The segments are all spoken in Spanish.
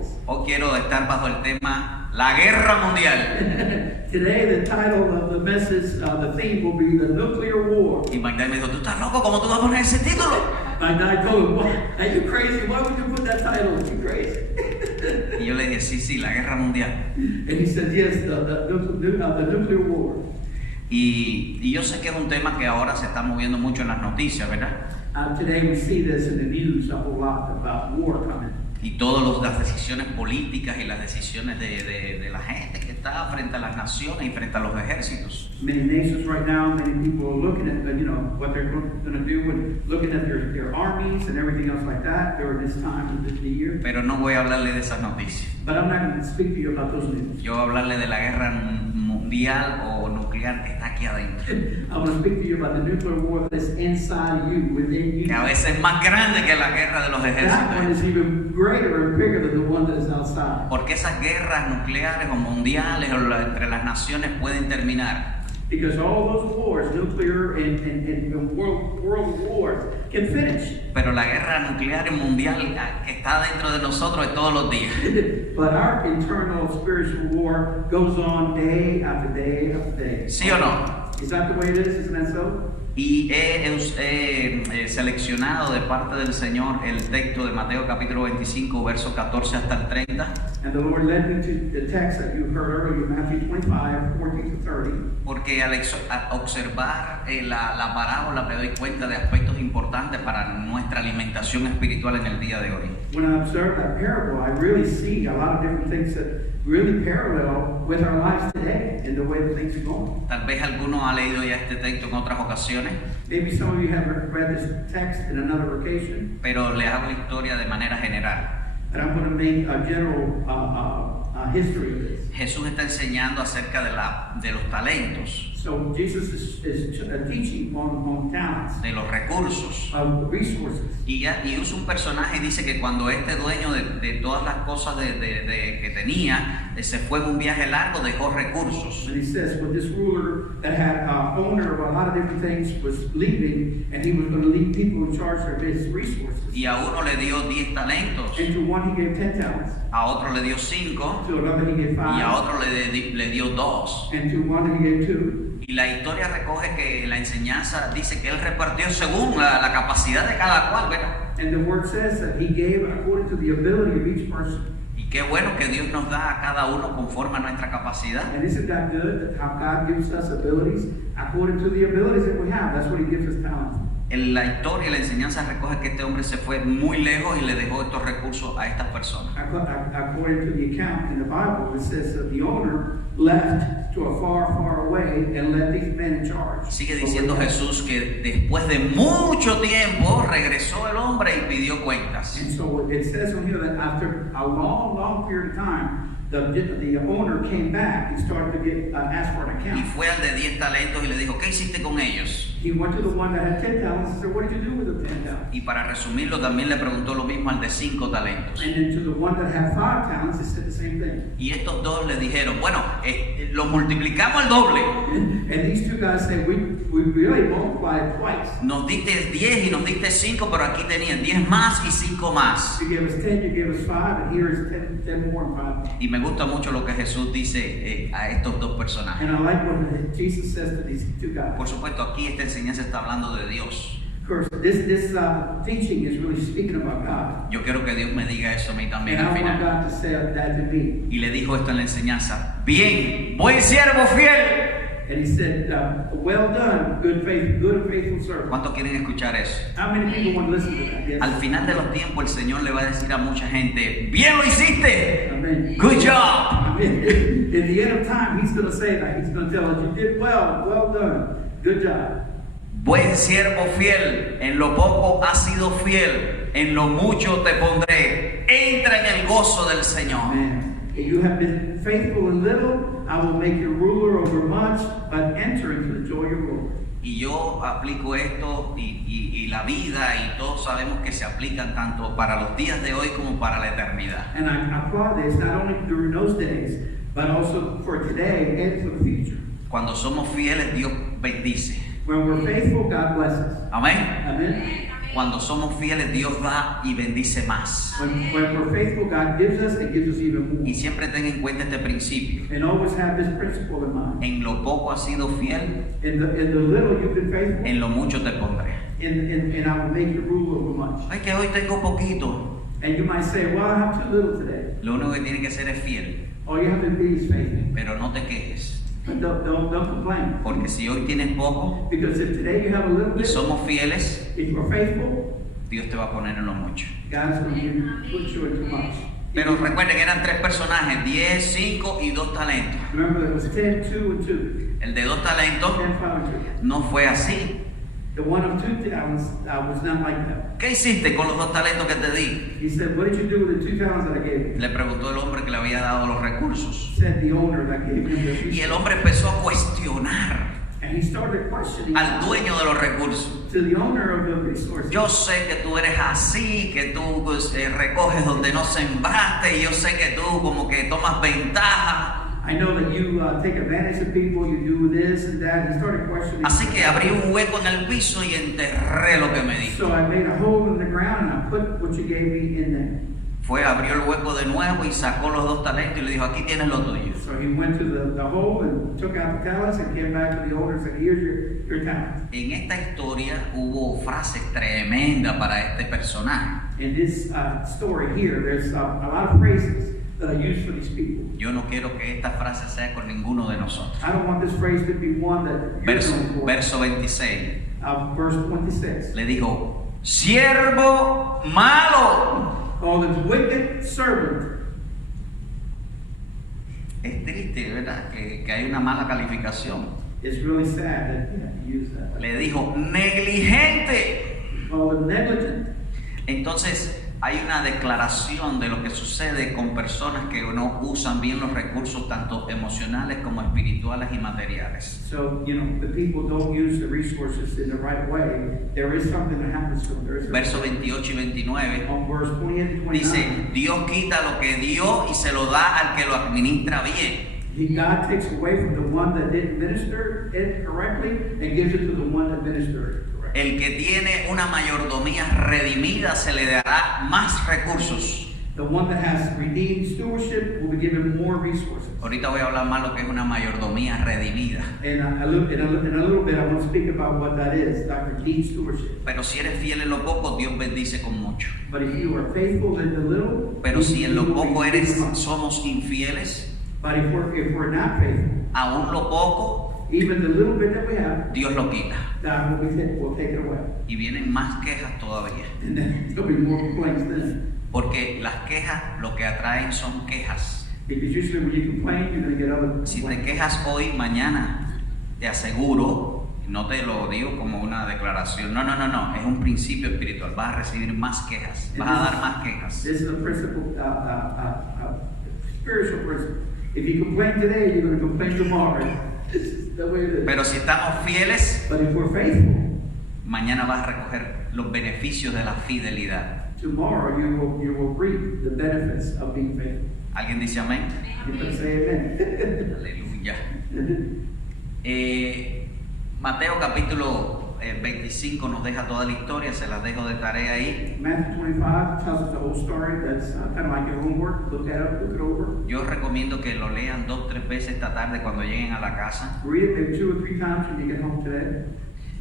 wars. Hoy quiero estar bajo el tema la guerra mundial. Today, the title of the message, the theme will be the nuclear war. Y Magdalena me dijo, ¿tú estás loco? ¿Cómo tú vas a poner ese título? My dad told him, "Are you crazy? Why would you put that title? Are you crazy?" Y yo le dije, sí, la guerra mundial. And he said, "Yes, the nuclear war." Y yo sé que es un tema que ahora se está moviendo mucho en las noticias, ¿verdad? Today we see this in the news a whole lot about war coming. Y todas las decisiones políticas y las decisiones de la gente que está frente a las naciones y frente a los ejércitos. Many nations right now, many people are looking at, what they're going to do and looking at their armies and everything else like that during this time of the year. Pero no voy a hablarle de esas noticias. But I'm not going to speak to you about those news. Yo voy a hablarle de la guerra mundial o nuclear que está aquí adentro. I want to speak to you about the nuclear war that's inside you, within you. Que a veces es más grande que la guerra de los That one is ejércitos. even greater and bigger than the one that is outside. Porque esas guerras nucleares o mundiales o entre las naciones pueden terminar. Because all those wars, nuclear and world wars, can finish. Pero la guerra nuclear y mundial que está dentro de nosotros es todos los días. But our internal spiritual war goes on day after day after day. ¿Sí o no? Is that the way it is? Isn't that so? Y he seleccionado de parte del Señor el texto de Mateo capítulo 25, versos 14 hasta el 30. And the Lord led me to the text that you heard earlier, Matthew 25, 14 to 30. Porque al observar la parábola me doy cuenta de aspectos importantes para nuestra alimentación espiritual en el día de hoy. When I observe that parable, I really see a lot of different things that really parallel with our lives today and the way that things are going. Tal vez alguno ha leído ya este texto en otras ocasiones, Maybe some of you have read this text in another occasion, pero les hago la historia de manera general. but I'm going to make a general history of this. Jesús está enseñando acerca de los talentos, So Jesus is teaching on talents, de los recursos. of resources. Y usa un personaje y dice que cuando este dueño de todas las cosas que tenía, se fue en un viaje largo, dejó recursos. And he says, when this ruler that had owner of a lot of different things was leaving, and he was going to leave people in charge of his resources. Y a uno le dio 10 talentos, And to one he gave 10 talents, a otro le dio 5 to another he gave y a 5, otro le dio 2. and to one he gave 2. Y la historia recoge que la enseñanza dice que él repartió según la capacidad de cada cual, ¿verdad? And the word says that he gave according to the ability of each person. Y qué bueno que Dios nos da a cada uno conforme a nuestra capacidad. And isn't that good, that how God gives us abilities according to the abilities that we have? That's what he gives us talents. En la historia y la enseñanza recoge que este hombre se fue muy lejos y le dejó estos recursos a estas personas. According to the account in the Bible, it says that the owner left to a far, far away and left these men in charge. Sigue diciendo Jesús que después de mucho tiempo regresó el hombre y pidió cuentas. And so it says on here that after a long, long period of time, the owner came back and started to get asked for an Y account. fue al de 10 talentos y le dijo, ¿qué hiciste con ellos? He went to the one that had 10 talents and said, "What did you do with the 10 talents?" Y para resumirlo también le preguntó lo mismo al de 5 talentos. And then to the one that had 5 talents, he said the same thing. Y estos dos le dijeron, bueno, lo multiplicamos al doble. And these two guys say, we really multiplied twice. Nos diste 10 y nos diste 5, pero aquí tenían 10 más y 5 más. You gave us 10, you gave us 5, and here is 10 more and 5 more. Y me gusta mucho lo que Jesús dice a estos dos personajes. And I like what Jesus says to these two guys. Por supuesto, aquí esta enseñanza está hablando de Dios. Of course, this teaching is really speaking about God. Yo quiero que Dios me diga eso a mí también And al I want final. God to say that to me. Y le dijo esto en la enseñanza. Bien, buen siervo fiel. And he said, well done, good and faithful servant. ¿Cuántos quieren escuchar eso? How many people want to listen to that? Yes. Al final de los tiempos el Señor le va a decir a mucha gente, bien lo hiciste. Amen. Good job. Amen. In the end of time, he's going to say that. He's going to tell us, you did well done, good job. Buen siervo fiel, en lo poco has sido fiel, en lo mucho te pondré. Entra en el gozo del Señor. Amen. If you have been faithful in little, I will make you ruler over much, but enter into the joy of your Lord. Y yo aplico esto y la vida y todos sabemos que se aplican tanto para los días de hoy como para la eternidad. And I apply this not only during those days, but also for today and for the future. Cuando somos fieles, Dios bendice. When we're faithful, God blesses. Amén. Amen. Cuando somos fieles, Dios da y bendice más. When we're faithful, God gives us and gives us even more. Y siempre ten en cuenta este principio. And always have this principle in mind. En lo poco has sido fiel, In the little you've been faithful, en lo mucho te pondré. and I will make you rule over much. Ay, que hoy tengo poquito. And you might say, well, I have too little today. Lo único que tienes que hacer es fiel, All you have to be is faithful. pero no te quejes. But don't complain. Porque si hoy tienes poco Because if today you have a little y bit, somos fieles, if you're faithful, Dios te va a poner en lo mucho. God's going to put you into much. Pero recuerden que eran 3 personajes, 10, 5 y 2 talentos. Remember, there was 10, 2, and 2. El de 2 talentos 10, 5, and 2. no fue así. The one of 2 talents was not like that. ¿Qué hiciste con los 2 talentos que te di? He said, what did you do with the 2 talents that I gave you? Le preguntó el hombre que le había dado los recursos. Said the owner that gave him the Y el resources. hombre empezó a cuestionar And he started questioning al dueño de los recursos. to the owner of the resources. Yo sé que tú eres así, que tú pues, recoges donde no sembraste, y yo sé que tú como que tomas ventaja. I know that you take advantage of people, you do this and that. He started questioning. Así que abrí un hueco en el piso y enterré lo que me di. So I made a hole in the ground and I put what you gave me in there. Fue, abrió el hueco de nuevo y sacó los 2 talentos y le dijo, aquí tienes lo tuyo. So he went to the hole and took out the talents and came back to the owner and said, here's your talent. En esta historia hubo frases tremendas para este personaje. In this story here, there's a lot of phrases that I use for these people. Yo no quiero que esta frase sea con ninguno de nosotros. I don't want this phrase to be one that you're known for. Verso 26. Verse 26. Le dijo, siervo malo. Called him wicked servant. Es triste, ¿verdad? Que hay una mala calificación. It's really sad that you have to use that. Le dijo, negligente. Called him negligent. Entonces, hay una declaración de lo que sucede con personas que no usan bien los recursos tanto emocionales como espirituales y materiales. So, the people don't use the resources in the right way. There is something that happens to them. There is Versos 28 y 29 on verse 20 and 29. dice, Dios quita lo que dio y se lo da al que lo administra bien. God takes away from the one that didn't minister it correctly and gives it to the one that ministered it correctly. El que tiene una mayordomía redimida se le dará más recursos. The one that has redeemed stewardship will be given more resources. Ahorita voy a hablar más lo que es una mayordomía redimida. And in a little bit, I want to speak about what that is, like redeemed stewardship. Pero si eres fiel en lo poco, Dios bendice con mucho. But if you are faithful in the little, Pero si en lo you will poco be given much. somos infieles, But if we're not faithful, aún lo poco, even the little bit that we have, Dios lo quita. God will take it away. Y vienen más quejas todavía. And then there'll be more complaints then. Porque las quejas lo que atraen son quejas. Because usually when you complain, you're going to get other Si te complaints. quejas hoy, mañana, te aseguro, no te lo digo como una declaración, no, es un principio espiritual. Vas a recibir más quejas, vas a dar más quejas. This is a principle, spiritual principle. If you complain today, you're going to complain tomorrow. This is the way it is. Pero si estamos fieles, But if we're faithful, mañana vas a recoger los beneficios de la fidelidad. tomorrow you will reap the benefits of being faithful. ¿Alguien dice amén? You can say amen. Aleluya. Mateo capítulo 25 nos deja toda la historia, se las dejo de tarea ahí. Matthew 25 tells us the whole story. That's kind of like your homework. Look it over. Yo recomiendo que lo lean 2 o 3 veces esta tarde cuando lleguen a la casa, Read it maybe 2 or 3 times when you get home today.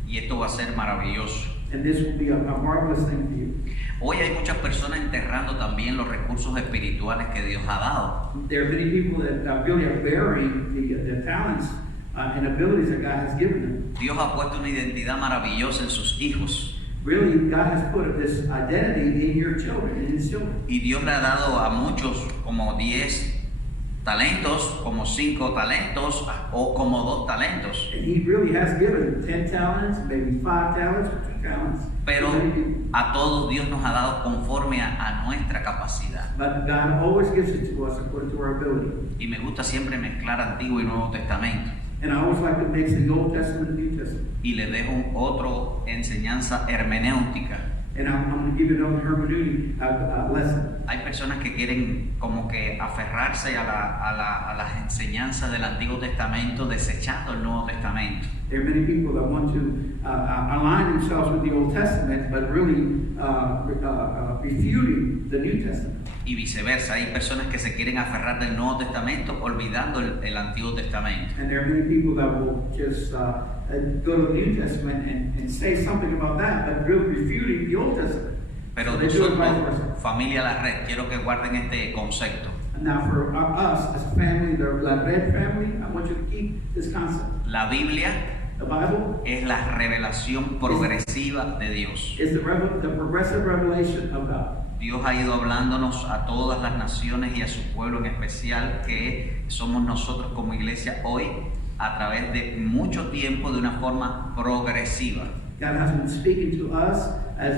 y esto va a ser maravilloso. And this will be a marvelous thing for you. Hoy hay muchas personas enterrando también los recursos espirituales que Dios ha dado. There are many people that really are burying the talents and abilities that God has given them. Dios ha puesto una identidad maravillosa en sus hijos, Really, God has put this identity in your children, in His children. y Dios le ha dado a muchos como 10 talentos, como 5 talentos o como 2 talentos. And He really has given 10 talents, maybe 5 talents or 2 talents. Pero Many people. a todos Dios nos ha dado conforme a nuestra capacidad. But God always gives it to us according to our ability. Y me gusta siempre mezclar Antiguo y Nuevo Testamento. And I always like to mix the Old Testament and New Testament. Y le dejo otra enseñanza hermenéutica. And I'm going to give you another hermeneutic lesson. Hay personas que quieren como que aferrarse a las enseñanzas del Antiguo Testamento, desechando el Nuevo Testamento. There are many people that want to align themselves with the Old Testament, but really refuting the New Testament. Y viceversa, hay personas que se quieren aferrar del Nuevo Testamento olvidando el Antiguo Testamento. And there are many people that will just go to the New Testament and say something about that, but really refuting the Old Testament. Pero So they do it vice nosotros, versa. familia La Red, quiero que guarden este concepto. And now for us as a family, the La Red family, I want you to keep this concept. La Biblia The Bible es la revelación progresiva de Dios. is the progressive revelation of God. Dios ha ido hablándonos a todas las naciones y a su pueblo en especial, que somos nosotros como iglesia hoy, a través de mucho tiempo de una forma progresiva. God has been speaking to us as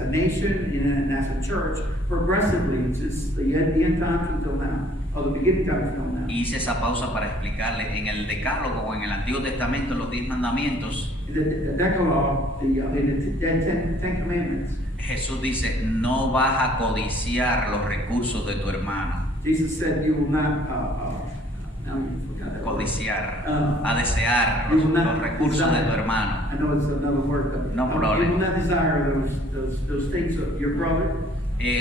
a nation and as a church progressively since the end times until now, or the beginning times until now. Y hice esa pausa para explicarle, en el Decálogo o en el Antiguo Testamento, los 10 mandamientos, The Decalogue, the Ten Commandments, Jesús dice, no vas a codiciar los recursos de tu hermano. Jesus said, "You will not." Now you forgot that word. Codiciar, Ah. a desear You los, will not los recursos de tu desire. hermano. I know it's another word, but No problem. you will not desire those things of your brother.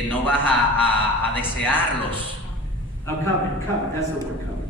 No vas a desearlos. Covet, that's the word, covet.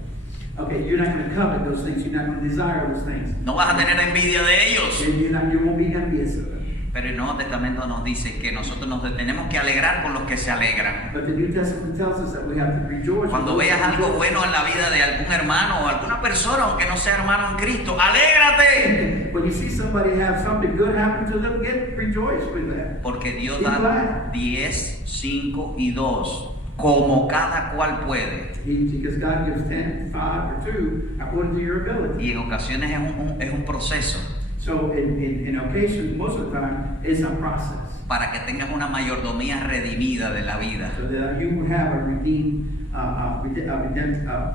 Okay, you're not going to covet those things. You're not going to desire those things. No vas a tener envidia de ellos. And you won't be envious of them. Pero el Nuevo Testamento nos dice que nosotros nos tenemos que alegrar con los que se alegran. But the New Testament tells us that we have to rejoice. Cuando veas algo bueno en la vida de algún hermano o alguna persona, aunque no sea hermano en Cristo, ¡alégrate! When you see somebody have something good happen to them, rejoice with that. Porque Dios da 10, 5 y 2, como cada cual puede. Because God gives 10, 5, or 2 according to your ability. Y en ocasiones es un proceso So in occasions, most of the time, it's a process. para que tengas una mayordomía redimida de la vida. So that you will have a redeemed,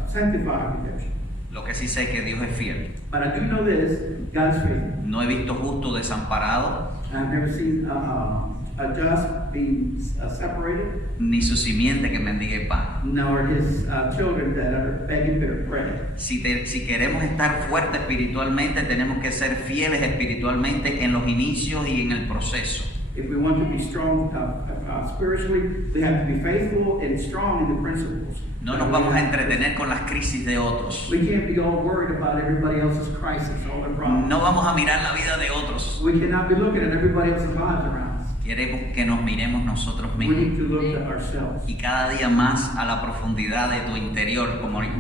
sanctified redemption. Lo que sí sé es que Dios es fiel. But I do know this, God is faithful. No he visto justo desamparado, I've never seen a just being separated, ni su simiente que mendigue pan. nor his children that are begging for bread. Si queremos estar fuertes espiritualmente, tenemos que ser fieles espiritualmente en los inicios y en el proceso. If we want to be strong spiritually, we have to be faithful and strong in the principles. No nos vamos a entretener con las crisis de otros. We can't be all worried about everybody else's crisis, all their problems. No vamos a mirar la vida de otros. We cannot be looking at everybody else's lives around us. Queremos que nos miremos nosotros We need mismos. to look at ourselves. Y cada día más a la profundidad de tu interior, como les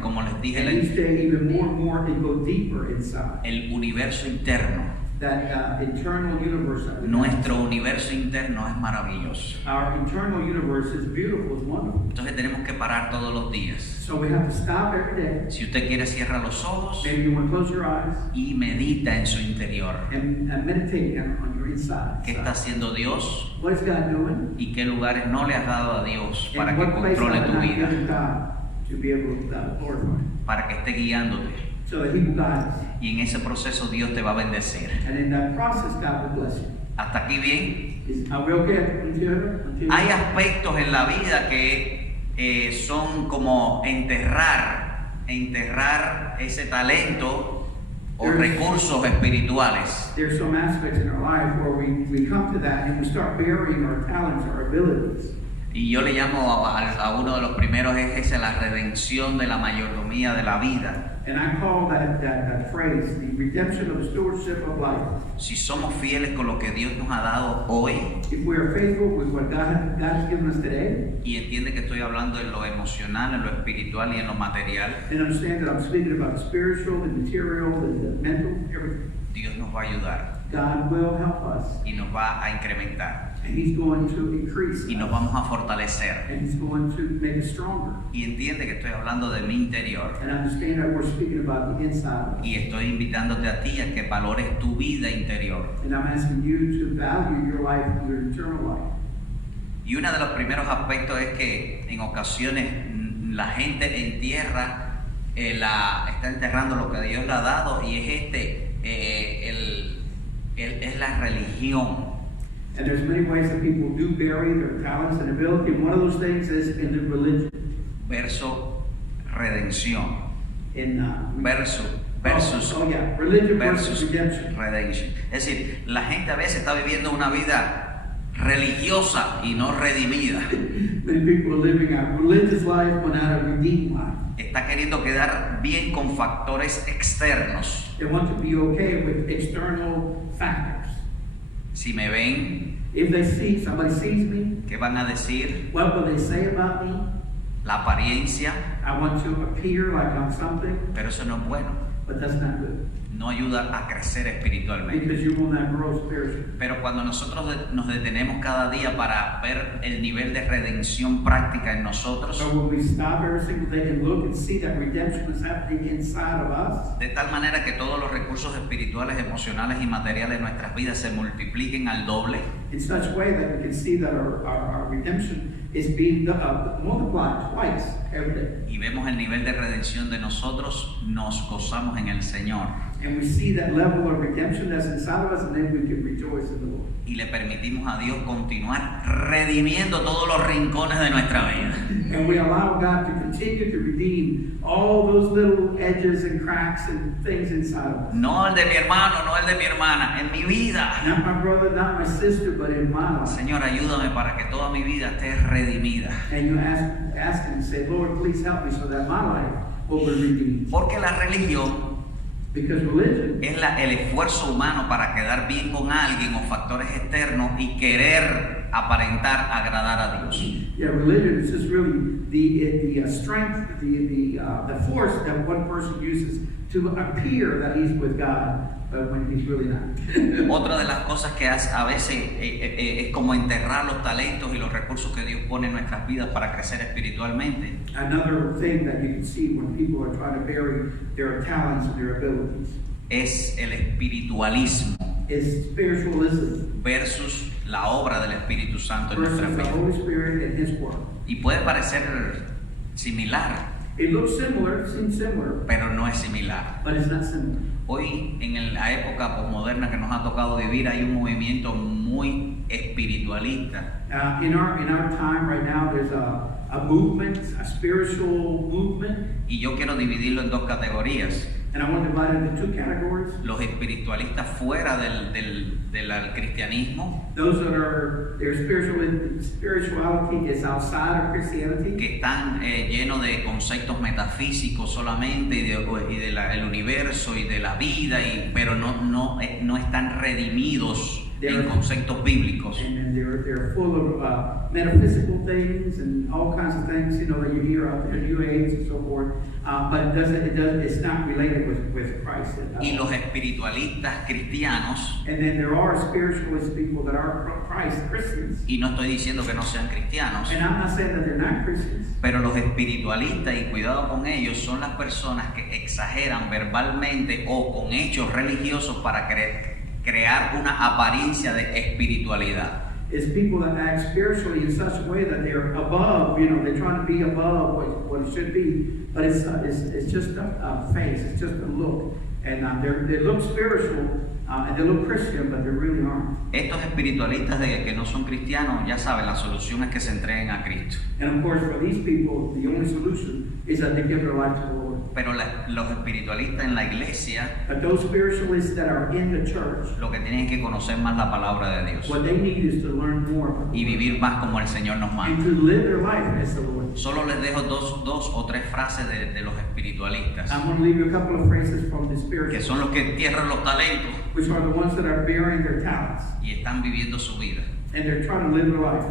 dije, And each day, even more and more, and go deeper inside. el universo interno. That internal universe that we Nuestro universo interno es maravilloso. Our internal universe is beautiful, it's wonderful. Entonces tenemos que parar todos los días. So we have to stop every day. Si usted quiere, cierra los ojos Maybe you want to close your eyes y medita en su interior. and meditate on your inside. ¿Qué está haciendo Dios What is God doing? y qué lugares no le has dado a Dios para And que what place controle have I tu not vida, given God to be able to glorify Him? para que esté guiándote? So that He will guide us. Y en ese proceso Dios te va a bendecir. And in that process, God will bless you. ¿Hasta aquí bien? Are we okay until Hay aspectos en la vida que son como enterrar ese talento o recursos espirituales. There's some aspects in our life where we come to that and we start burying our talents, our abilities. Y yo le llamo a uno de los primeros es la redención de la mayordomía de la vida. And I call that phrase the redemption of the stewardship of life. Si somos fieles con lo que Dios nos ha dado hoy, If we are faithful with what God has given us today, y entiende que estoy hablando en lo emocional, en lo espiritual y en lo material, and understand that I'm speaking about the spiritual, the material, the mental, everything, Dios nos va a ayudar God will help us. y nos va a incrementar And He's going to increase y nos us. vamos a fortalecer. And He's going to make us stronger. Y entiende que estoy hablando de mi interior And understand that we're speaking about the inside of us. y estoy invitándote a ti a que valores tu vida interior. And I'm asking you to value your life, your eternal life. Y uno de los primeros aspectos es que en ocasiones la gente está enterrando lo que Dios le ha dado, y es es la religión. And there's many ways that people do bury their talents and ability, and one of those things is in the religion. Verso redención. Versus Religion versus redemption. redemption. Es decir, la gente a veces está viviendo una vida religiosa y no redimida. Many people are living a religious life but not a redeemed life. Está queriendo quedar bien con factores externos. They want to be okay with external factors. Si me ven, If they see, somebody sees me, ¿qué van a decir? what will they say about me? La apariencia, I want to appear like I'm something, pero eso no es bueno. but that's not good. No ayuda a crecer espiritualmente. Because you will not grow spiritually. Pero cuando nosotros nos detenemos cada día para ver el nivel de redención práctica en nosotros, So when we stop every single day and look and see that redemption is happening inside of us, de tal manera que todos los recursos espirituales, emocionales y materiales de nuestras vidas se multipliquen al doble, in such a way that we can see that our redemption is being multiplied twice every day. y vemos el nivel de redención de nosotros, nos gozamos en el Señor And we see that level of redemption that's inside of us, and then we can rejoice in the Lord. y le permitimos a Dios continuar redimiendo todos los rincones de nuestra vida. And we allow God to continue to redeem all those little edges and cracks and things inside of us. No el de mi hermano, no el de mi hermana, en mi vida. Not my brother, not my sister, but in my life. Señor, ayúdame para que toda mi vida esté redimida. And you ask him and say, Lord, please help me so that my life will be redeemed. Porque la religión Because religion es el esfuerzo humano para quedar bien con alguien o factores externos y querer aparentar agradar a Dios. Yeah, religion is just really the strength, the force that one person uses to appear that he's with God, but when he's really not. Otra de las cosas que hace a veces es como enterrar los talentos y los recursos que Dios pone en nuestras vidas para crecer espiritualmente. Another thing that you can see when people are trying to bury their talents and their abilities Es el espiritualismo is spiritualism versus la obra del Espíritu Santo en nuestras versus the vidas. Holy Spirit and His Word. Y puede parecer similar, It looks similar, seems similar, pero no es similar. but it's not similar. Hoy, en la época posmoderna que nos ha tocado vivir, hay un movimiento muy espiritualista. In our time right now, there's a movement, a spiritual movement, Y yo quiero dividirlo en dos categorías. and I want to divide it into two categories. Los espiritualistas fuera del cristianismo, Those that are, their spirituality is outside of Christianity, que están llenos de conceptos metafísicos solamente y del universo y de la vida, pero no están redimidos en conceptos bíblicos. and then they're full of metaphysical things and all kinds of things, you know, that you hear out there, New Age and so forth, but it's not related with Christ. Y los espiritualistas cristianos, And then there are spiritualist people that are Christians, y no estoy diciendo que no sean cristianos, and I'm not saying that they're not Christians. pero los espiritualistas, y cuidado con ellos, son las personas que exageran verbalmente o con hechos religiosos para crear una apariencia de espiritualidad. It's people that act spiritually in such a way that they're above, you know, they're trying to be above what it should be, but it's just a face, it's just a look, and they look spiritual and they look Christian, but they really aren't. Estos espiritualistas de que no son cristianos, ya saben, la solución es que se entreguen a Cristo. And of course, for these people, the only solution is that they give their life to the Lord. Pero los espiritualistas en la iglesia, But those spiritualists that are in the church, lo que tienen es que conocer más la palabra de Dios what they need is to learn more about y the Lord vivir más como el Señor nos and manda. to live their life as the Lord. Solo les dejo dos o tres frases de los espiritualistas, I'm going to leave you a couple of phrases from the que spiritual, son los que entierran los talentos which are the ones that are burying their talents y están viviendo su vida. and they're trying to live their life.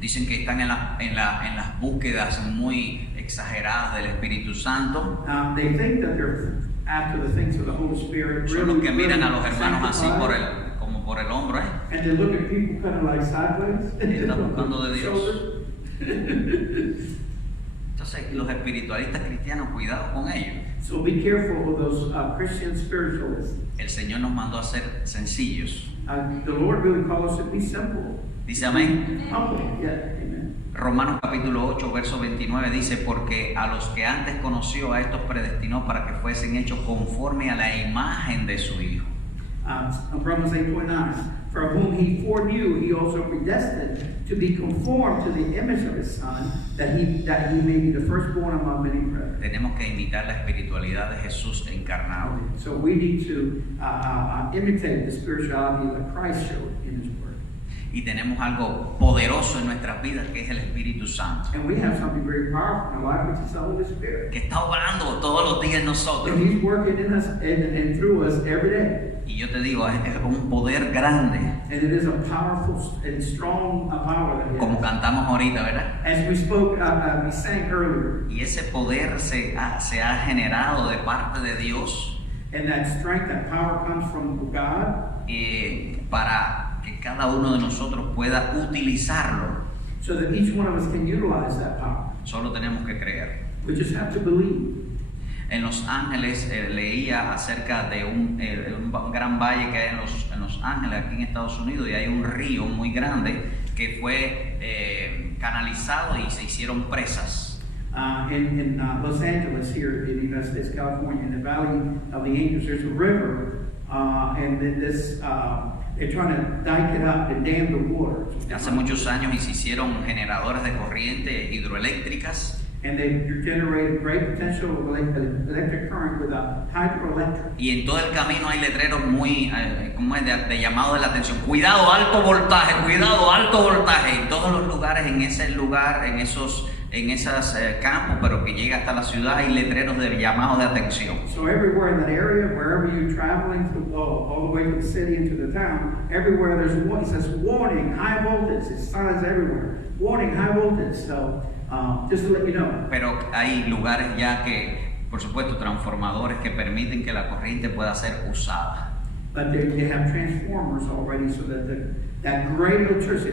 Dicen que están en las búsquedas muy exageradas del Espíritu Santo. They think that they're after the things of the Holy Spirit. Son los que miran a los hermanos así sanctified, como por el hombro, and they look at people kind of like sideways. Están buscando de Dios. Shoulders. Entonces, los espiritualistas cristianos, cuidado con ellos. So be careful of those Christian spiritualists. El Señor nos mandó a ser sencillos. The Lord really calls us to be simple. Dice amén. Humble. Yeah, amen. Romanos capítulo 8, verso 29 dice, porque a los que antes conoció, a estos predestinó para que fuesen hechos conforme a la imagen de su Hijo. Romans 8:29. For whom he foreknew, he also predestined to be conformed to the image of his Son, that he may be the firstborn among many brethren. Tenemos que imitar la espiritualidad de Jesús encarnado. So we need to imitate the spirituality that Christ showed in his word. Y tenemos algo poderoso en nuestras vidas que es el Espíritu Santo, And we have something very powerful in our life, which is the Holy Spirit. que está obrando todos los días en nosotros. And he's working in us and through us every day. Y yo te digo, es un poder grande, And it is a powerful and strong power that he como has. cantamos ahorita, ¿verdad? As we spoke, we sang earlier, Y ese poder se ha generado de parte de Dios and that strength, that power comes from God, para que cada uno de nosotros pueda utilizarlo. so that each one of us can utilize that power. Solo tenemos que creer. We just have to believe. En Los Ángeles leía acerca de un gran valle que hay en Los Ángeles, aquí en Estados Unidos, y hay un río muy grande que fue canalizado y se hicieron presas. In Los Angeles, here in the United States, California, in the Valley of the Angels, there's a river, and then they're trying to dike it up and dam the water. Hace muchos años y se hicieron generadores de corriente hidroeléctricas. And they generate great potential electric current with a hydroelectric. Y en todo el camino hay letreros muy, ¿cómo es? De llamado de la atención. Cuidado, alto voltaje, cuidado, alto voltaje. En todos los lugares, en esos campos, pero que llega hasta la ciudad, hay letreros de llamado de atención. So everywhere in that area, wherever you're traveling to, all the way to the city and to the town, everywhere there's one, it says warning, high voltage. There's signs everywhere. Warning, high voltage. So just to let you know. Pero hay lugares ya que, por supuesto, transformadores que permiten que la corriente pueda ser usada. But they have transformers already, so that that great electricity,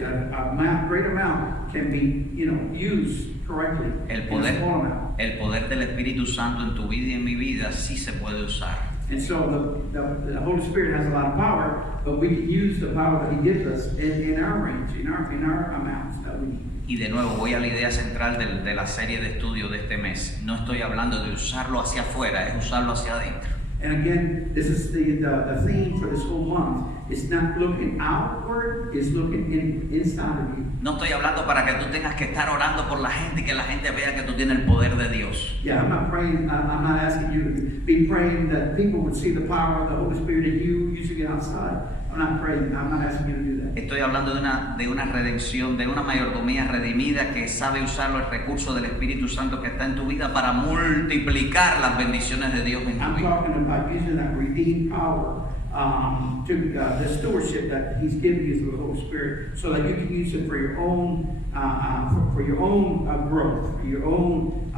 great amount, can be used correctly. El in a small amount. poder del Espíritu Santo en tu vida y en mi vida sí se puede usar. And so the Holy Spirit has a lot of power, but we can use the power that He gives us in our range, in our amounts that we need. Y de nuevo voy a la idea central de la serie de estudio de este mes. No estoy hablando de usarlo hacia afuera, es usarlo hacia adentro. And again, this is the theme for this whole month. It's not looking outward, it's looking inside of you. No estoy hablando para que tú tengas que estar orando por la gente y que la gente vea que tú tienes el poder de Dios. Yeah, I'm not praying, I'm not asking you to be praying that people would see the power of the Holy Spirit in you using it outside. I'm not praying, I'm not asking you to do that. Estoy hablando de una redención, de una mayordomía redimida que sabe usar los recursos del Espíritu Santo que está en tu vida para multiplicar las bendiciones de Dios en tu I'm vida. talking about using that redeemed power to the stewardship that He's given you through the Holy Spirit, so that you can use it for your own growth, for your own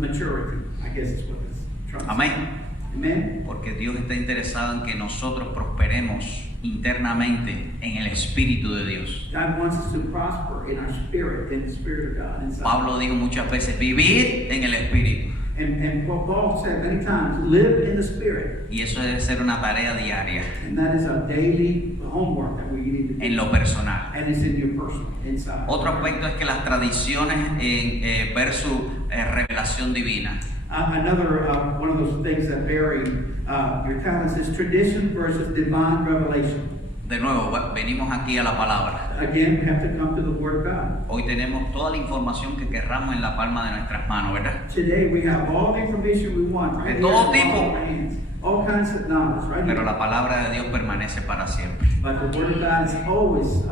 maturity. I guess is what it's trying to say. Amén. Amen. Porque Dios está interesado en que nosotros prosperemos internamente en el Espíritu de Dios. God wants us to prosper in our spirit, in the Spirit of God inside. Pablo dijo muchas veces, vivir en el Espíritu. And what Paul said many times, live in the Spirit. Y eso debe ser una tarea diaria, And that is a daily homework that we need to do. en lo personal. And it's in your personal, inside. Otro aspecto es que las tradiciones versus revelación divina. Another one of those things that vary your talents is tradition versus divine revelation. De nuevo, venimos aquí a la palabra. Again, we have to come to the Word of God. Hoy tenemos toda la información que querramos en la palma de nuestras manos, ¿verdad? Today we have all the information we want right De here todo in tipo. our hands. All kinds of knowledge right Pero here. la palabra de Dios permanece para siempre. But the Word of God is always,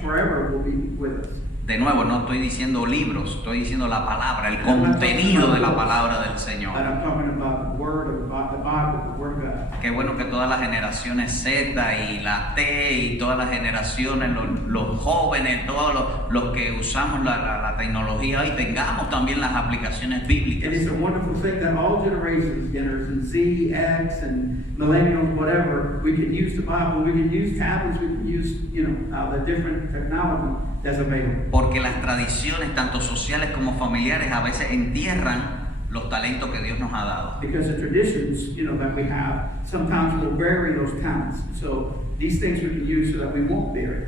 forever will be with us. De nuevo, no estoy diciendo libros, estoy diciendo la palabra, el contenido de la palabra del But Señor. I'm talking about the Word of God, the Bible, the Word of God. Qué bueno que todas las generaciones Z y la T y todas las generaciones, los jóvenes, todos los que usamos la tecnología hoy, tengamos también las aplicaciones It bíblicas. is a wonderful thing that all generations, Generation Z, X, and millennials, whatever, we can use the Bible, we can use tablets, we can use, the different technology that's available. Porque las tradiciones, tanto sociales como familiares, a veces entierran los talentos que Dios nos ha dado. Because the traditions, that we have, sometimes will bury those talents. So these things we can use so that we won't bury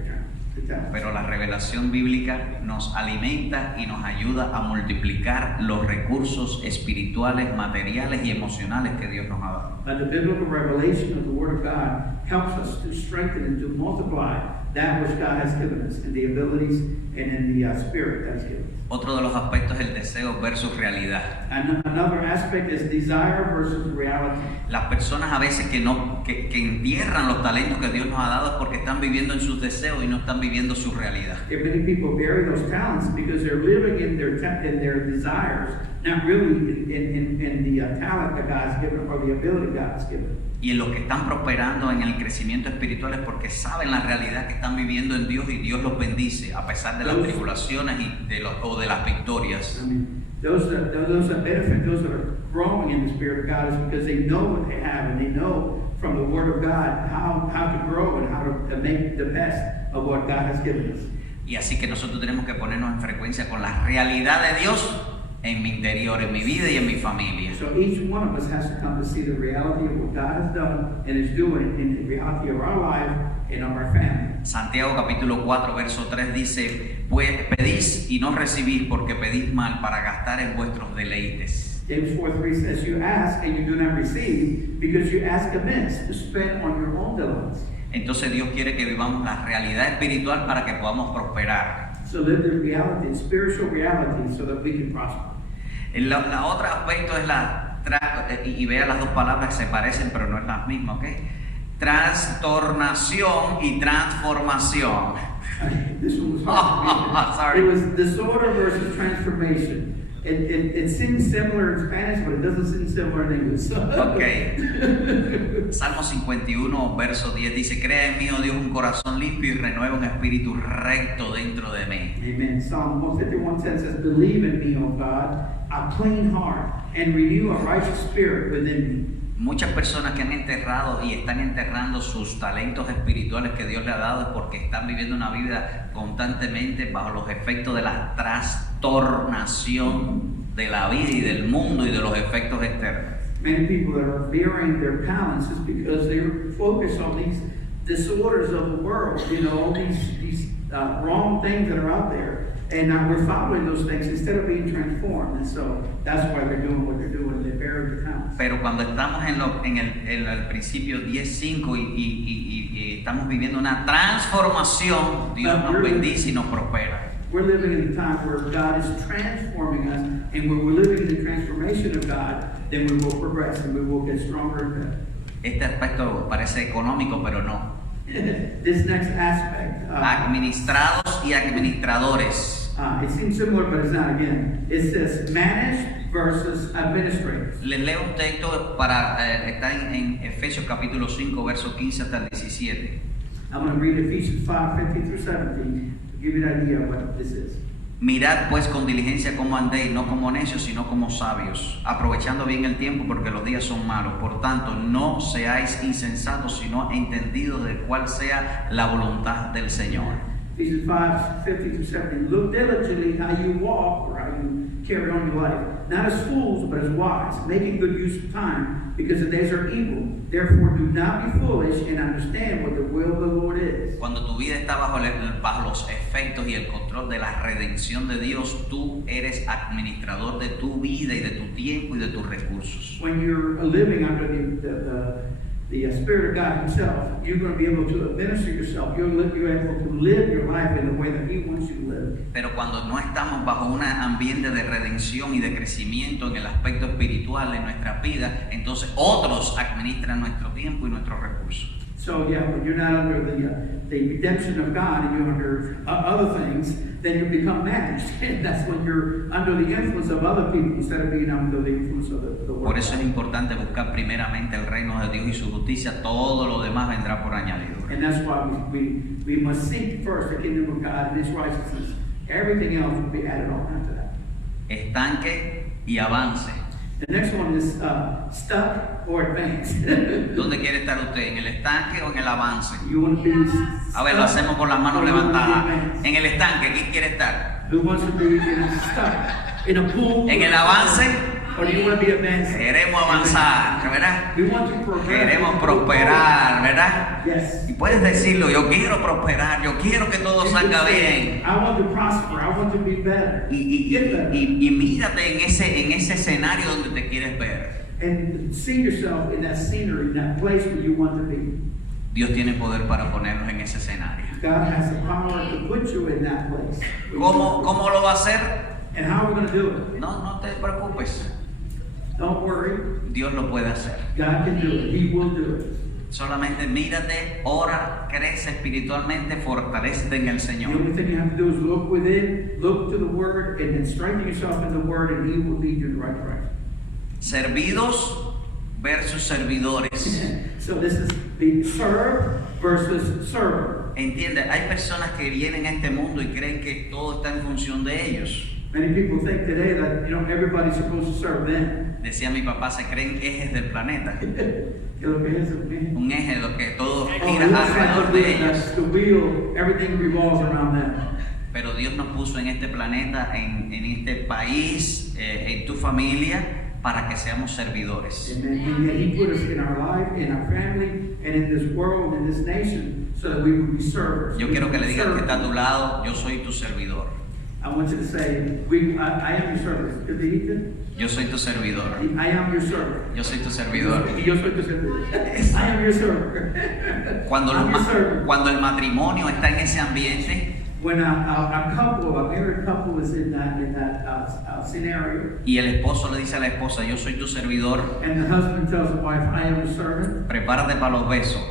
the to tell us. Pero la revelación bíblica nos alimenta y nos ayuda a multiplicar los recursos espirituales, materiales y emocionales que Dios nos ha dado. The biblical revelation of the Word of God helps us to strengthen and to multiply that which God has given us in the abilities and in the spirit that He's given us. Otro de los aspectos es el deseo versus realidad. And another aspect is desire versus reality. Las personas a veces que entierran los talentos que Dios nos ha dado es porque están viviendo en sus deseos y no están viviendo su realidad. Many people bury those talents because they're living in their desires, not really in the talent that God's given or the ability God's given. Y en los que están prosperando en el crecimiento espiritual es porque saben la realidad que están viviendo en Dios y Dios los bendice a pesar de las tribulaciones y de las victorias. I mean, those that benefit, those that are growing in the Spirit of God, is because they know what they have and they know from the Word of God how to grow and how to make the best of what God has given us. Y así que nosotros tenemos que ponernos en frecuencia con la realidad de Dios en mi interior, en mi vida y en mi familia. So each one of us has to come to see the reality of what God has done and is doing in the reality of our life and of our family. Santiago capítulo 4 verso 3 dice: pues pedís y no recibís porque pedís mal para gastar en vuestros deleites. James 4:3 says, you ask and you do not receive because you ask amiss to spend on your own delights. Entonces Dios quiere que vivamos la realidad espiritual para que podamos prosperar. So live the reality, the spiritual reality, so that we can prosper. La otra aspecto es y vea las dos palabras que se parecen pero no es las mismas, ¿ok? Trastornación y transformación. This one was hard. Sorry. It was disorder versus transformation. It seems similar in Spanish, but it doesn't seem similar in English. Ok. Salmo 51, verso 10 dice: crea en mí, oh Dios, un corazón limpio y renueva un espíritu recto dentro de mí. Amen. Psalm 151:10 says, believe in me, O God, a clean heart, and renew a righteous spirit within me. Muchas personas que han enterrado y están enterrando sus talentos espirituales que Dios le ha dado es porque están viviendo una vida constantemente bajo los efectos de la trastornación de la vida y del mundo y de los efectos externos. Many people that are burying their talents is because they're focused on these disorders of the world, all these wrong things that are out there. And we're following those things instead of being transformed. And so that's why they're doing what they're doing. They bury the talents. Pero cuando estamos en el principio 10:5 y estamos viviendo una transformación, Dios nos bendice y nos prospera. We're living in a time where God is transforming us, and when we're living in the transformation of God, then we will progress and we will get stronger and better. Este aspecto parece económico, pero no. This next aspect. Administrados y administradores. It seems similar, but it's not. Again, it says managed versus administrators. Les leo un texto está en Efesios capítulo 5, verso 15 hasta el 17. I'm going to read Ephesians 5:15-17 to give you an idea of what this is. Mirad pues con diligencia cómo andéis, no como necios, sino como sabios, aprovechando bien el tiempo porque los días son malos. Por tanto, no seáis insensatos, sino entendidos de cuál sea la voluntad del Señor. Ephesians 5:15-17. Look diligently how you walk or how you carry on your life, not as fools, but as wise, making good use of time, because the days are evil. Therefore, do not be foolish and understand what the will of the Lord is. Cuando tu vida está bajo los efectos y el control de la redención de Dios, tú eres administrador de tu vida y de tu tiempo y de tus recursos. When you're living under the Spirit of God Himself, you're going to be able to administer yourself. You're able to live your life in the way that He wants you to live. Pero cuando no estamos bajo un ambiente de redención y de crecimiento en el aspecto espiritual de nuestra vida, entonces otros administran nuestro tiempo y nuestros recursos. So when you're not under the redemption of God and you're under other things, then you become managed. And that's when you're under the influence of other people instead of being under the influence of the world. Por eso es importante buscar primeramente el reino de Dios y su justicia. Todo lo demás vendrá por añadidura. And that's why we must seek first the kingdom of God and His righteousness. Everything else will be added on after that. Estanque y avance. The next one is stuck or advance. ¿Dónde quiere estar usted? ¿En el estanque o en el avance? You want to be A ver, lo hacemos con las manos levantadas. En el estanque, ¿quién quiere estar? Who wants to be stuck in a pool? ¿En el avance? Or do you want to be advanced? Queremos avanzar, ¿verdad? We want to progress. Queremos prosperar, ¿verdad? Yes. Y puedes decirlo, yo quiero prosperar, yo quiero que todo You salga can say, bien. I want to prosper. I want to be better. Get better. Y mírate en ese escenario donde te quieres ver. And see yourself in that scenery, in that place where you want to be. Dios tiene poder para ponernos en ese escenario. God has the power to put you in that place. ¿Cómo lo va a hacer? And how are we going to do it? No te preocupes. Don't worry. Dios lo puede hacer. God can do it. He will do it. Solamente mírate, ora, crece espiritualmente, fortalécete en el The Señor. only thing you have to do is look within, look to the Word, and then strengthen yourself in the Word, and He will lead you in the right direction. Servidos versus servidores. So this is being served versus server. Entiende, hay personas que vienen a este mundo y creen que todo está en función de ellos. Many people think today that everybody's supposed to serve them. Decía mi papá, se creen ejes del planeta. Que lo que es el Un eje de lo que todo Oh, gira it looks like alrededor the de wheel, ellos. that's the wheel, everything revolves around them. Pero Dios nos puso en este planeta, en este país, en tu familia, para que seamos servidores. And yet He put us in our life, in our family, and in this world, in this nation, so that we would be servers. Yo quiero que le digas al que está a tu lado, yo soy tu servidor. I want you to say, I am your servant. ¿Qué dijiste? Yo soy tu servidor. I am your servant. Yo soy tu servidor. Y yo soy tu servidor. I am your servant. Cuando I'm your servant. el matrimonio está en ese ambiente When a couple, a married couple is in that scenario, y el esposo le dice a la esposa, yo soy tu servidor, and the husband tells the wife, I am your servant, prepárate para los besos.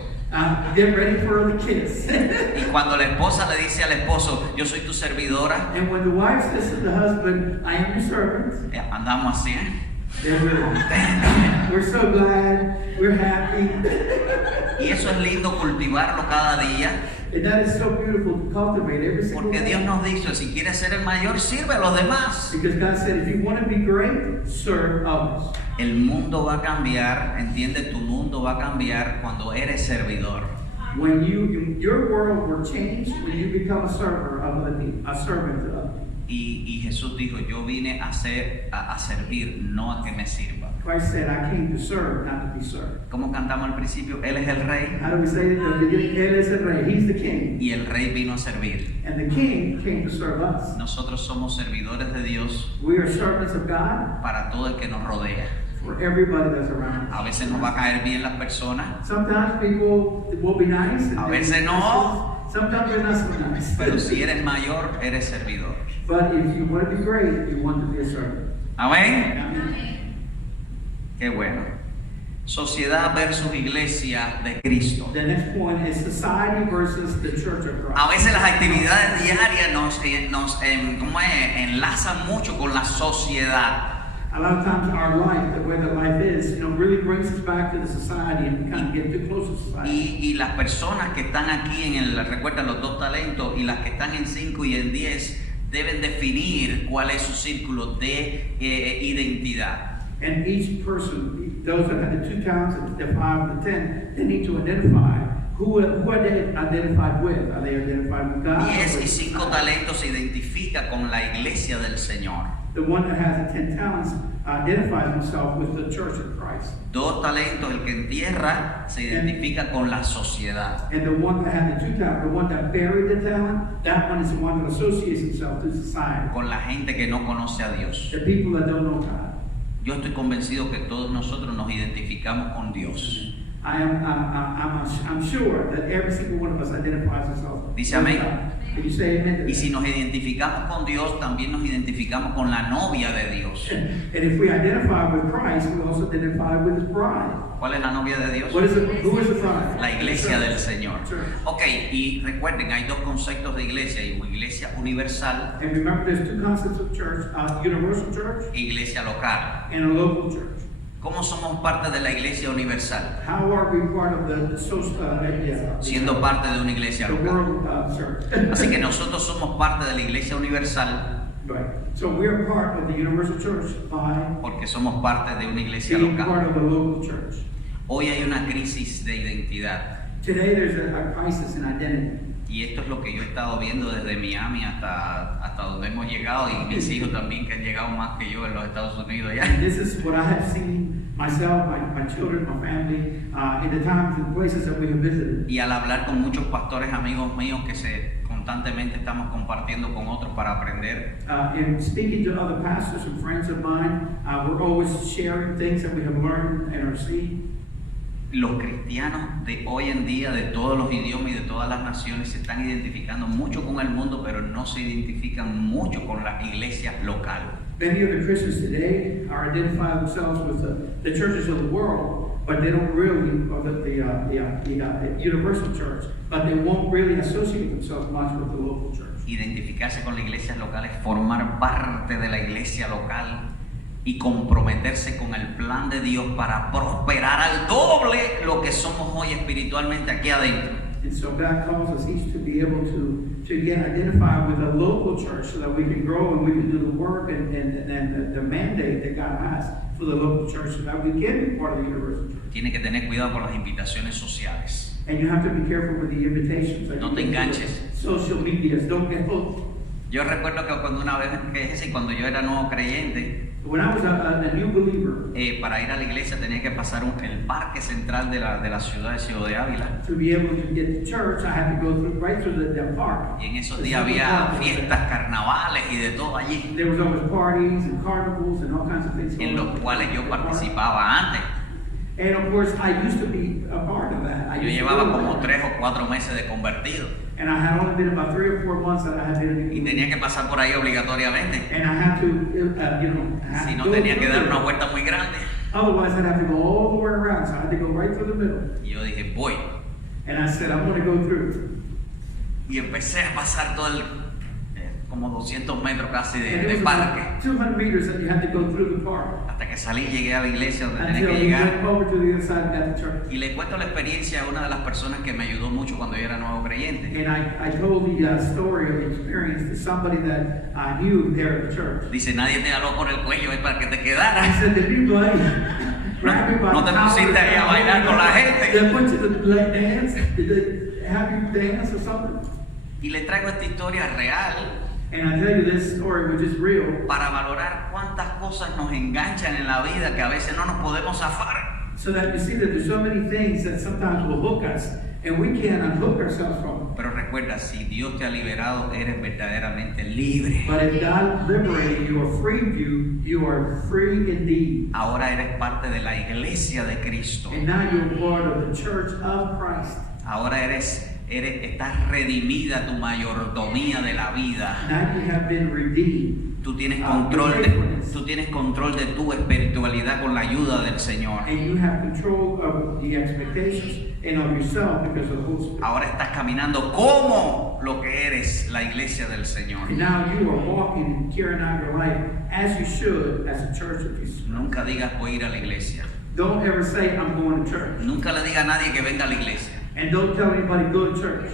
get ready for the kiss. Y cuando la esposa le dice al esposo, yo soy tu servidora, And when the wife says to the husband, I am your servant, andamos así, ¿eh? they're really, we're so glad, we're happy. Y eso es lindo cultivarlo cada día, And that is so beautiful to cultivate every single porque Dios day. nos dice, si quieres ser el mayor, sirve a los demás. Because God said, if you want to be great, serve others. El mundo va a cambiar, entiende, tu mundo va a cambiar cuando eres servidor. When your world will change when you become a server of other people, a servant to others. Y Jesús dijo, yo vine a servir, no a que me sirvan. Christ said, I came to serve, not to be served. Como cantamos al principio, Él es el rey How do we say it? In the beginning, Él es el rey. He's the king. y el rey vino a servir. And the king came to serve us. Nosotros somos servidores de Dios We are servants of God para todo el que nos rodea. for everybody that's around A us. veces nos va a caer bien las personas, Sometimes people will be nice. And A veces no. Sometimes they're not so nice. pero si eres mayor, eres servidor. But if you want to be great, you want to be a servant. Amén. Amen. Qué bueno. Sociedad versus iglesia de Cristo. The next point is society versus the church of Christ. A veces las actividades diarias nos enlazan mucho con la sociedad. A lot of times our life, the way that life is, really brings us back to the society and we kind of get too close to society. Y las personas que están aquí recuerdan los 2 talentos, y las que están en 5 y en 10 deben definir cuál es su círculo de identidad. And each person, those that have the 2 talents, the 5, and the 10, they need to identify who are they identified with. Are they identified with God? 10 or y with 5 God? talentos se identifica con la iglesia del Señor. The one that has the 10 talents identifies himself with the church of Christ. 2 talentos, el que entierra, se identifica con la sociedad. And the one that had the 2 talents, the one that buried the talent, that one is the one that associates himself to society. Con la gente que no conoce a Dios. The people that don't know God. Yo estoy convencido que todos nosotros nos identificamos con Dios. I'm sure that every single one of us identifies himself. Dice amén. Can you say amen to Y that? si nos identificamos con Dios, también nos identificamos con la novia de Dios. And if we identify with Christ, we also identify with His bride. ¿Cuál es la novia de Dios? What is it? Who is the bride? La iglesia del Señor. Church. Ok, y recuerden, hay 2 conceptos de iglesia: iglesia universal And remember, there's 2 concepts of church: universal church e iglesia local. and a local church. ¿Cómo somos parte de la iglesia universal? How are we part of the Siendo parte de una iglesia the local. world church? Así que nosotros somos parte de la iglesia universal Right. So we are part of the universal church by porque somos parte de una iglesia being local. part of the local church. Hoy hay una crisis de identidad. Today there's a crisis in identity. Y esto es lo que yo he estado viendo desde Miami hasta donde hemos llegado, y mis hijos también, que han llegado más que yo en los Estados Unidos ya. And this is what I have seen myself, my children, my family, in the times and places that we have visited. Y al hablar con muchos pastores amigos míos que constantemente estamos compartiendo con otros para aprender, In speaking to other pastors and friends of mine, we're always sharing things that we have learned and are seeing. los cristianos de hoy en día, de todos los idiomas y de todas las naciones, se están identificando mucho con el mundo, pero no se identifican mucho con la iglesia local. Many of the Christians today are identifying themselves with the churches of the world, but they don't really, or the universal church, but they won't really associate themselves much with the local church. Identificarse con la iglesia local es formar parte de la iglesia local y comprometerse con el plan de Dios para prosperar al doble lo que somos hoy espiritualmente aquí adentro. And so God calls us each to be able to again identify with a local church so that we can grow and we can do the work and the mandate that God has for the local church so that we can be part of the universal church. Tiene que tener cuidado con las invitaciones sociales. And you have to be careful with the invitations. Like No te enganches. Social medias, don't get hooked. Yo recuerdo que cuando yo era nuevo creyente, When I was a new believer, para ir a la iglesia tenía que pasar el parque central de la ciudad de Ciudad de Ávila. to be able to get to church, I had to go right through the park. Y en esos The días Central había Park. fiestas, carnavales y de todo allí, There was always parties and carnivals and all kinds of things. en going los on. cuales yo participaba antes. And of course, I used to be a part of that. I Yo used to llevaba go como there. 3 o 4 meses de convertido And I had only been about 3 or 4 months that I had been y tenía que pasar por ahí obligatoriamente. and I had to, have Si to no, go tenía que through dar it. una vuelta muy grande. Otherwise, I'd have to go all the way around. So I had to go right through the middle. Y yo dije, voy. And I said, I'm going to go through. Y empecé a pasar como 200 metros casi And de it was parque. about 200 meters that you had to go through the park Hasta que salí y llegué a la iglesia donde tenía until que you llegar. went over to the other side and got to church. Y le cuento la experiencia a una de las personas que me ayudó mucho cuando yo era nuevo creyente. And I told the story of the experience to somebody that I knew there at the church. Dice, nadie te jaló por el cuello para que te I quedaras. said, the people grab me by No the te collar pusiste ahí a bailar con la gente. They put you to dance. Did they have you dance or something? Y le traigo esta historia real And I tell you this story, which is real, para valorar cuántas cosas nos enganchan en la vida que a veces no nos podemos zafar. so that you see that there's so many things that sometimes will hook us, and we can't unhook ourselves from them. Pero recuerda, si Dios te ha liberado, eres verdaderamente libre. But if God liberated you or freed you, you are free indeed. Ahora eres parte de la iglesia de Cristo. And now you're part of the church of Christ. Ahora estás redimida tu mayordomía de la vida. Now you have been redeemed. Tú tienes control de tu espiritualidad con la ayuda del Señor. And you have control of the expectations and of yourself because of the Holy Spirit. Ahora estás caminando como lo que eres, la iglesia del Señor. And now you are walking and carrying out your life as you should as a church of Jesus. Nunca digas voy a ir a la iglesia. Don't ever say, I'm going to church. Nunca le diga a nadie que venga a la iglesia. And don't tell anybody, go to church.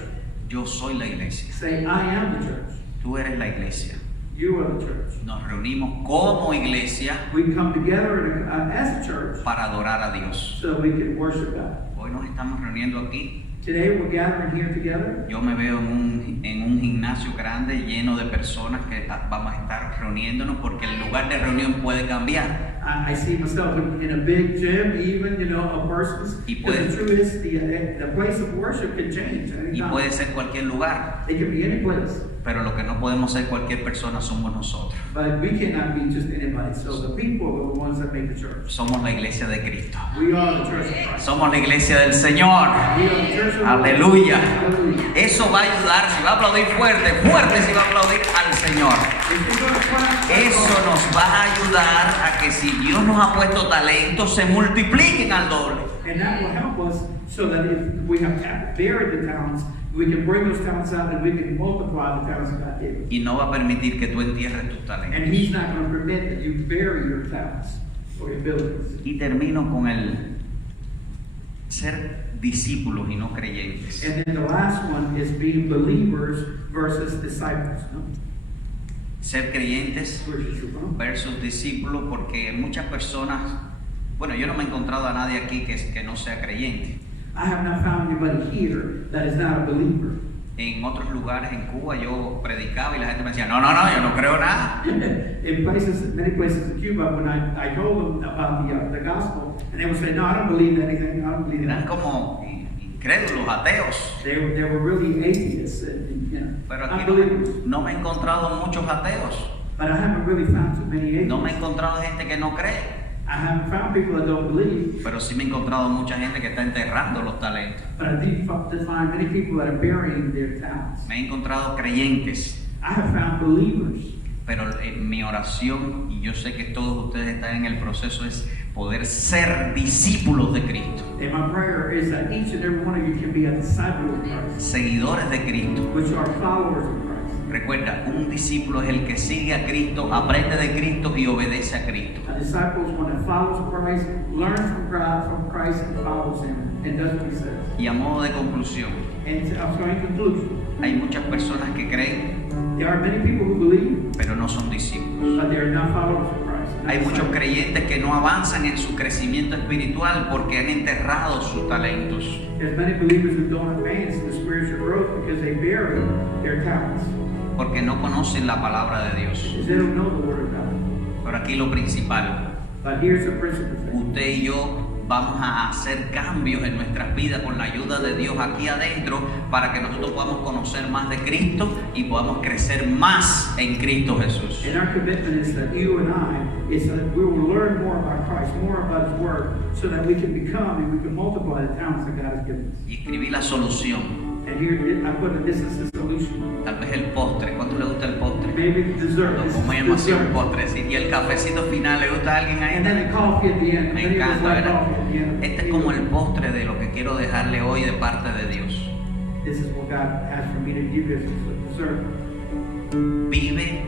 Yo soy la iglesia. Say, I am the church. Tú eres la iglesia. You are the church. Nos reunimos como iglesia We come together as a church para adorar a Dios. so that we can worship God. Hoy nos estamos reuniendo aquí. Today we're gathering here together. Yo me veo en un gimnasio grande lleno de personas que vamos a estar reuniéndonos porque el lugar de reunión puede cambiar. I see myself in a big gym, even, of persons. Y Because the truth is, the place of worship can change at any Y time. puede ser cualquier lugar, It can be any place. pero lo que no podemos ser cualquier persona somos nosotros. But we cannot be just anybody. So the people are the ones that make the church. Somos la iglesia de Cristo. We are the church of Christ. Somos la iglesia del Señor. We are the church of Aleluya. Hallelujah. Eso va a ayudar, si va a aplaudir fuerte, fuerte si va a aplaudir al Señor. If you're gonna clap, Eso nos va a ayudar a que si Dios nos ha puesto talentos, se multipliquen al doble. and that will help us so that if we have buried the talents, we can bring those talents out and we can multiply the talents that God gave us. Y no va a permitir que tú entierres tus And talentos. He's not going to permit that you bury your talents or your abilities. Y termino con el ser discípulos y no creyentes. And then the last one is being believers versus disciples. No? Ser creyentes No? versus discípulos, porque muchas personas, bueno, yo no me he encontrado a nadie aquí que no sea creyente. I have not found anybody here that is not a believer. En otros lugares en Cuba yo predicaba y la gente me decía, no, yo no creo nada. In many places in Cuba, when I told them about the gospel, and they would say, no, I don't believe anything, I don't believe Eran that. como incrédulos, ateos. They were really atheists, and, you know, Pero aquí unbelievers. no me he encontrado muchos ateos. But I haven't really found too many atheists. No me he encontrado gente que no cree. I haven't found people that don't believe, Pero sí me he encontrado mucha gente que está enterrando los talentos. but I did find many people that are burying their talents. Me he encontrado creyentes. I have found believers. Pero mi oración, y yo sé que todos ustedes están en el proceso, es poder ser discípulos de Cristo, And my prayer is that each and every one of you can be a disciple of Christ, seguidores de Cristo. which are followers of Christ. Recuerda, un discípulo es el que sigue a Cristo, aprende de Cristo y obedece a Cristo. A disciple is one that follows Christ, learns from Christ, and follows Him, and does what He says. Y a modo de conclusión, And so in conclusion, hay muchas personas que creen, there are many people who believe, pero no son discípulos. but they are not followers of Christ. not Hay muchos disciples. creyentes que no avanzan en su crecimiento espiritual porque han enterrado sus talentos. There's many believers who don't advance in the spiritual growth because they bury their talents, Porque no conocen la palabra de Dios. because they don't know the Word of God. Pero aquí lo principal, But here's the principle thing. usted y yo vamos a hacer cambios en nuestras vidas con la ayuda de Dios aquí adentro para que nosotros podamos conocer más de Cristo y podamos crecer más en Cristo Jesús. And our commitment is that you and I, is that we will learn more about Christ, more about His Word, so that we can become and we can multiply the talents that God has given us. Y escribí la solución, And here I put it, this is the solution. tal vez el postre. ¿Cuánto le gusta el postre? Maybe the dessert. Lo This is comemos así un dessert. postre, ¿sí? Y el cafecito final, ¿le gusta a alguien ahí? And then the coffee at the end. Me Many of us encanta, like ¿verdad? coffee at the end. Este es como el postre de lo que quiero dejarle hoy de parte de Dios. This is what God has for me to give you as a dessert. Vive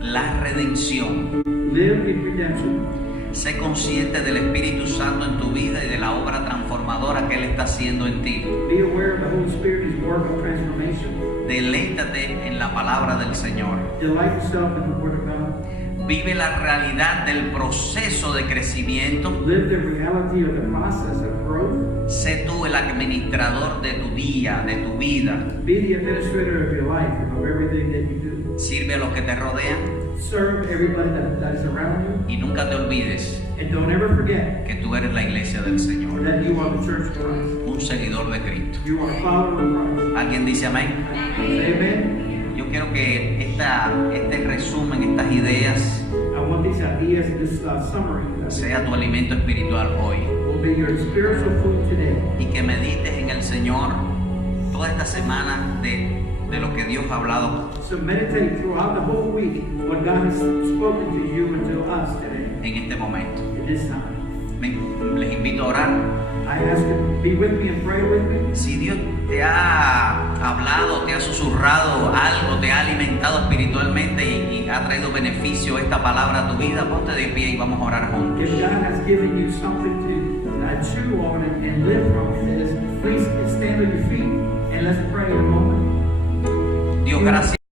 la redención. Live in redemption. Sé consciente del Espíritu Santo en tu vida y de la obra transformadora que Él está haciendo en ti. Be aware of the Holy Spirit, His work of transformation. Deleítate en la palabra del Señor. Delight yourself in the Word of God. Vive la realidad del proceso de crecimiento. Live the reality of the process of growth. Sé tú el administrador de tu día, de tu vida. Be the administrator of your life and of everything that you do. Sirve a los que te rodean Serve everybody that is around you. y nunca te olvides And don't ever forget que tú eres la iglesia del Señor, that you are the church of Christ. un seguidor de Cristo. You are a follower of Christ. ¿Alguien dice amén? Say amen. Yo quiero que este resumen, estas ideas, I want these ideas, this summary, sea tu alimento espiritual hoy. will be your spiritual food today. Y que medites en el Señor toda esta semana de lo que Dios ha hablado So meditate throughout the whole week what God has spoken to you and to us today, en este momento. in this time. Les invito a orar. I ask you to be with me and pray with me. Si Dios te ha hablado, te ha susurrado algo, te ha alimentado espiritualmente y ha traído beneficio esta palabra a tu vida, ponte de pie y vamos a orar juntos. If God has given you something to chew on and live from in this, please stand on your feet and let's pray in a moment. Dios, gracias.